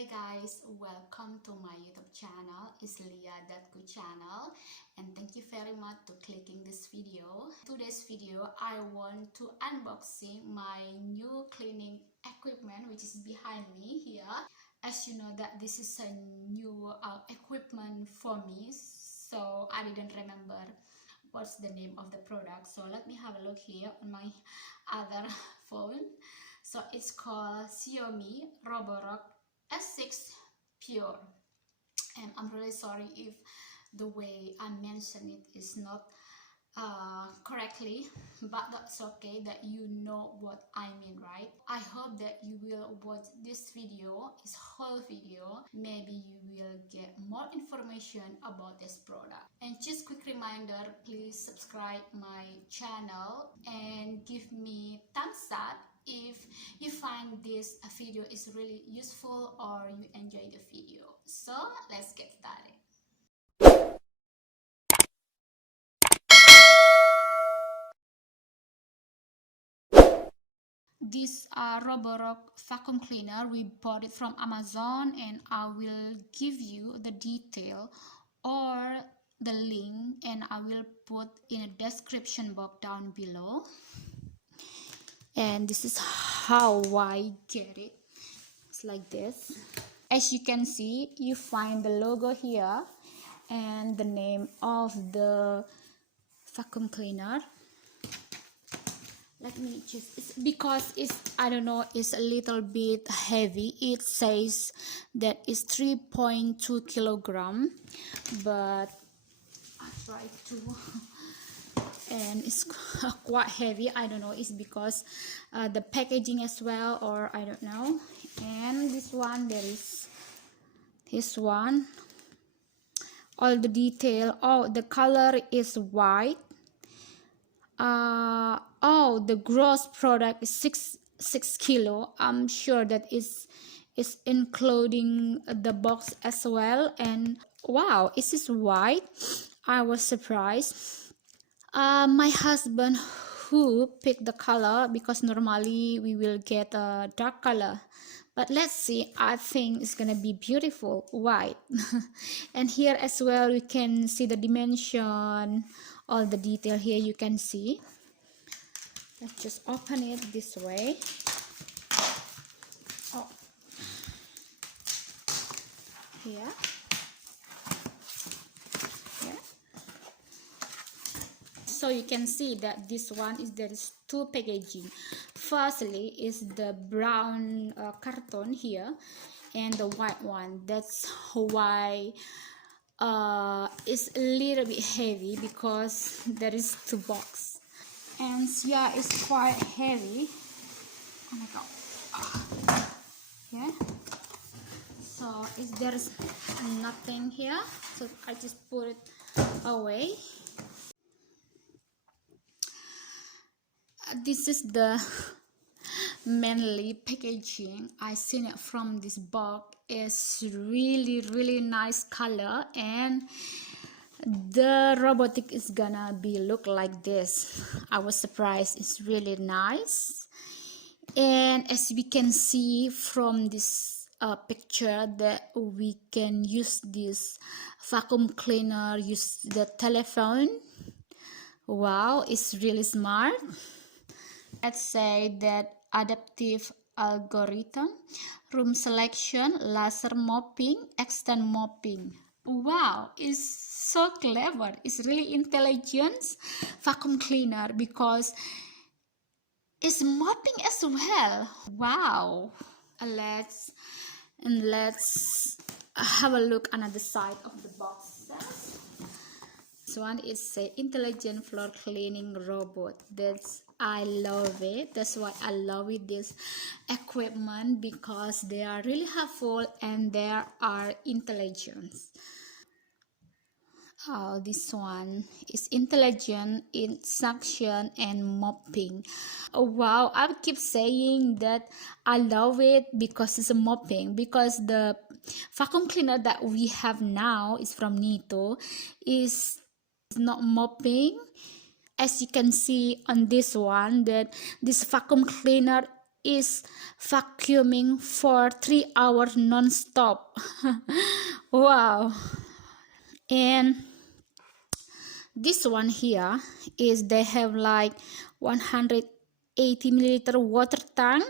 Hi guys, welcome to my YouTube channel. It's lyadatcu channel, and thank you very much to clicking this video. Today's video I want to unboxing my new cleaning equipment which is behind me here. As you know that this is a new equipment for me, so I didn't remember what's the name of the product, so let me have a look here on my other phone. So it's called Xiaomi Roborock S6 Pure, and I'm really sorry if the way I mention it is not correctly, but that's okay, that you know what I mean, right? I hope that you will watch this whole video. Maybe you will get more information about this product. And just quick reminder, please subscribe my channel and give me thumbs up if you find this video is really useful or you enjoy the video. So let's get started. This Roborock vacuum cleaner, we bought it from Amazon, and I will give you the detail or the link, and I will put in a description box down below. And this is how I get it. It's like this. As you can see, you find the logo here and the name of the vacuum cleaner. Let me just, it's because it's, I don't know, it's a little bit heavy. It says that it's 3.2 kilogram, but I tried to and it's quite heavy. I don't know, it's because the packaging as well, or I don't know. And this one, there is this one, all the detail. Oh, the color is white. Oh, the gross product is 6 kilo. I'm sure that is including the box as well. And wow, is this white? I was surprised. My husband who picked the color, because normally we will get a dark color, but let's see. I think it's gonna be beautiful white. And here as well we can see the dimension, all the detail here you can see. Let's just open it this way. Oh, here. So you can see that this one is, there is two packaging. Firstly is the brown carton here, and the white one. That's why it's a little bit heavy, because there is two box. And yeah, it's quite heavy. Oh my god. Yeah. So there's nothing here, so I just put it away. This is the mainly packaging. I seen it from this box. It's really nice color, and the robotic is gonna be look like this. I was surprised. It's really nice. And as we can see from this picture, that we can use this vacuum cleaner, use the telephone. Wow, it's really smart. Let's say that adaptive algorithm, room selection, laser mopping, extend mopping. Wow, it's so clever. It's really intelligent vacuum cleaner, because it's mopping as well. Wow. Let's have a look another side of the boxes. This one is a intelligent floor cleaning robot. I love it. That's why I love it, this equipment, because they are really helpful and they are intelligent. Oh, this one is intelligent in suction and mopping. Oh, wow, I keep saying that I love it because it's a mopping, because the vacuum cleaner that we have now is from Nito, is not mopping. As you can see on this one, that this vacuum cleaner is vacuuming for 3 hours non-stop. Wow. And this one here is they have like 180 milliliter water tank,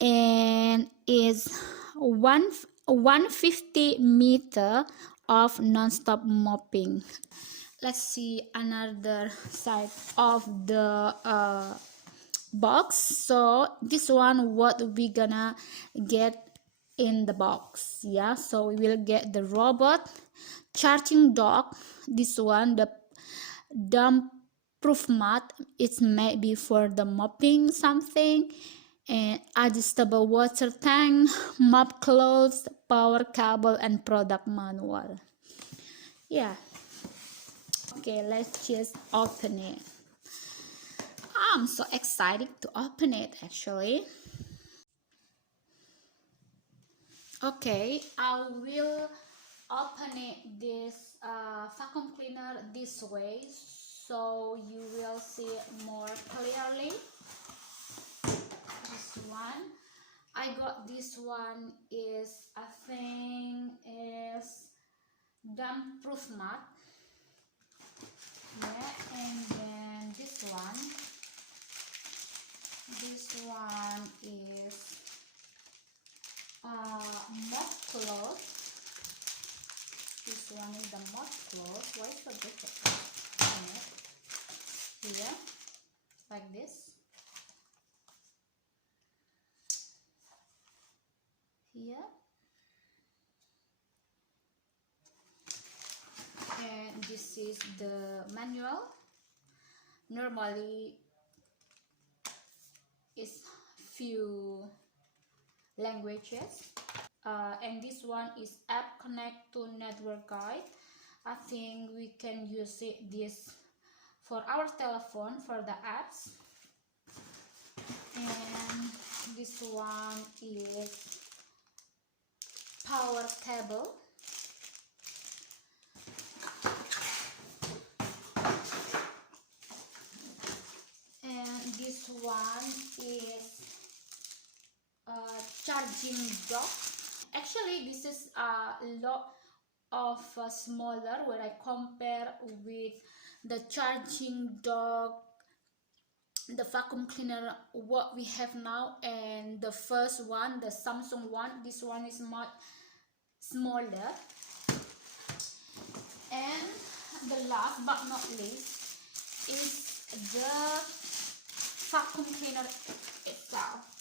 and is 150 meter of non-stop mopping. Let's see another side of the box. So this one, what we gonna get in the box? Yeah, so we will get the robot charging dock. This one, the dump proof mat, it's maybe for the mopping something, and adjustable water tank, mop clothes, power cable, and product manual. Yeah. Okay, let's just open it. I'm so excited to open it actually. Okay, I will open it this vacuum cleaner this way, so you will see it more clearly. This one, I got this one is, I think is damp proof mat. Yeah, and then this one is mop cloth. This one is the mop cloth. Why so difficult? Here, like this. Here. And this is the manual. Normally it's few languages. And this one is app connect to network guide. I think we can use this for our telephone for the apps. And this one is power cable. And this one is charging dock. Actually, this is a lot of smaller when I compare with the charging dock, the vacuum cleaner what we have now, and the first one, the Samsung one. This one is much smaller. And the last but not least is the vacuum cleaner itself.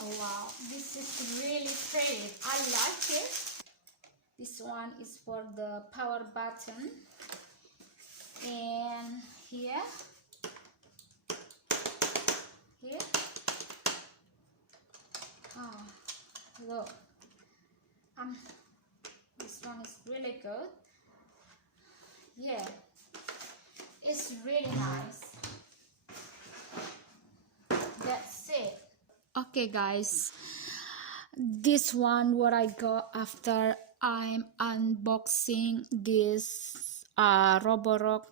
Oh wow, this is really great. I like it. This one is for the power button. And here, oh look, this one is really good. Yeah, it's really nice. That's it. Okay guys, this one what I got after I'm unboxing this Roborock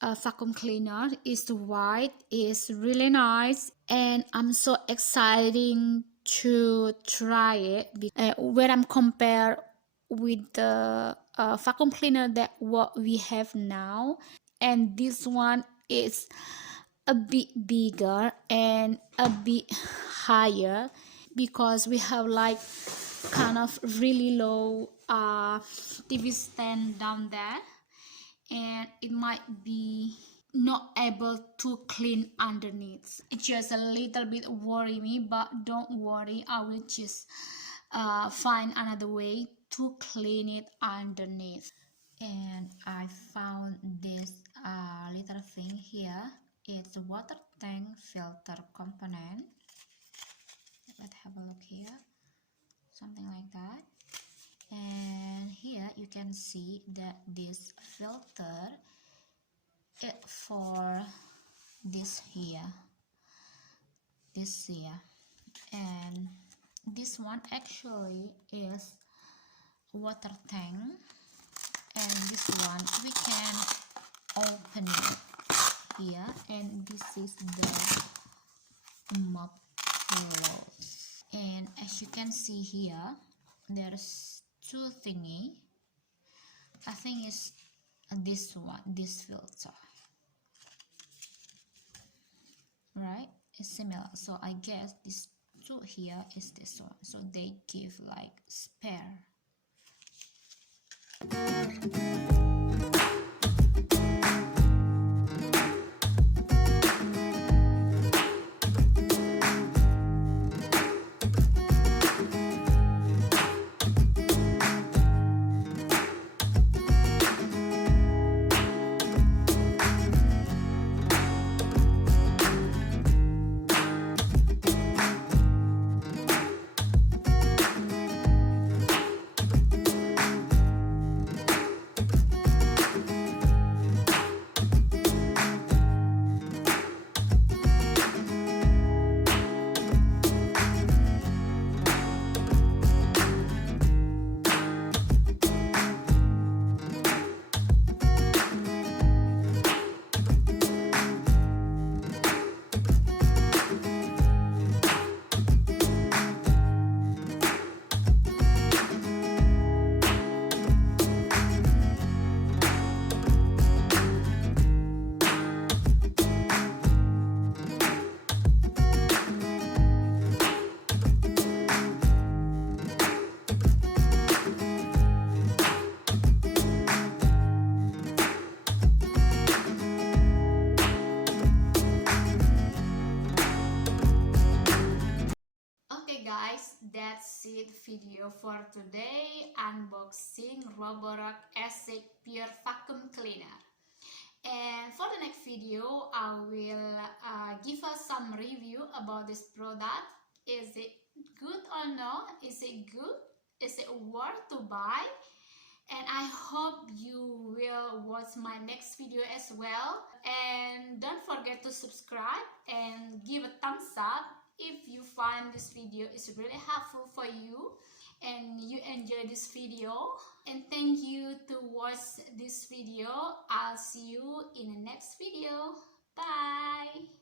vacuum cleaner is white. Is really nice, and I'm so excited to try it. When I'm compare with the vacuum cleaner that what we have now, and this one is a bit bigger and a bit higher, because we have like kind of really low TV stand down there, and it might be not able to clean underneath. It's just a little bit worry me, but don't worry, I will just find another way to clean it underneath. And I found this little thing here. It's a water tank filter component. Let's have a look here, something like that. And here you can see that this filter it for this here, and this one actually is water tank, and this one we can open it here, and this is the mop rolls. And as you can see here, there's two thingy. I think it's this one, this filter, right? It's similar, so I guess this two here is this one, so they give like spare. Okay guys, that's it video for today, unboxing Roborock Acid Pure Vacuum Cleaner. And for the next video, I will give us some review about this product. Is it good or no? Is it good? Is it worth to buy? And I hope you will watch my next video as well. And don't forget to subscribe and give a thumbs up if you find this video is really helpful for you and you enjoy this video. And thank you to watch this video. I'll see you in the next video. Bye.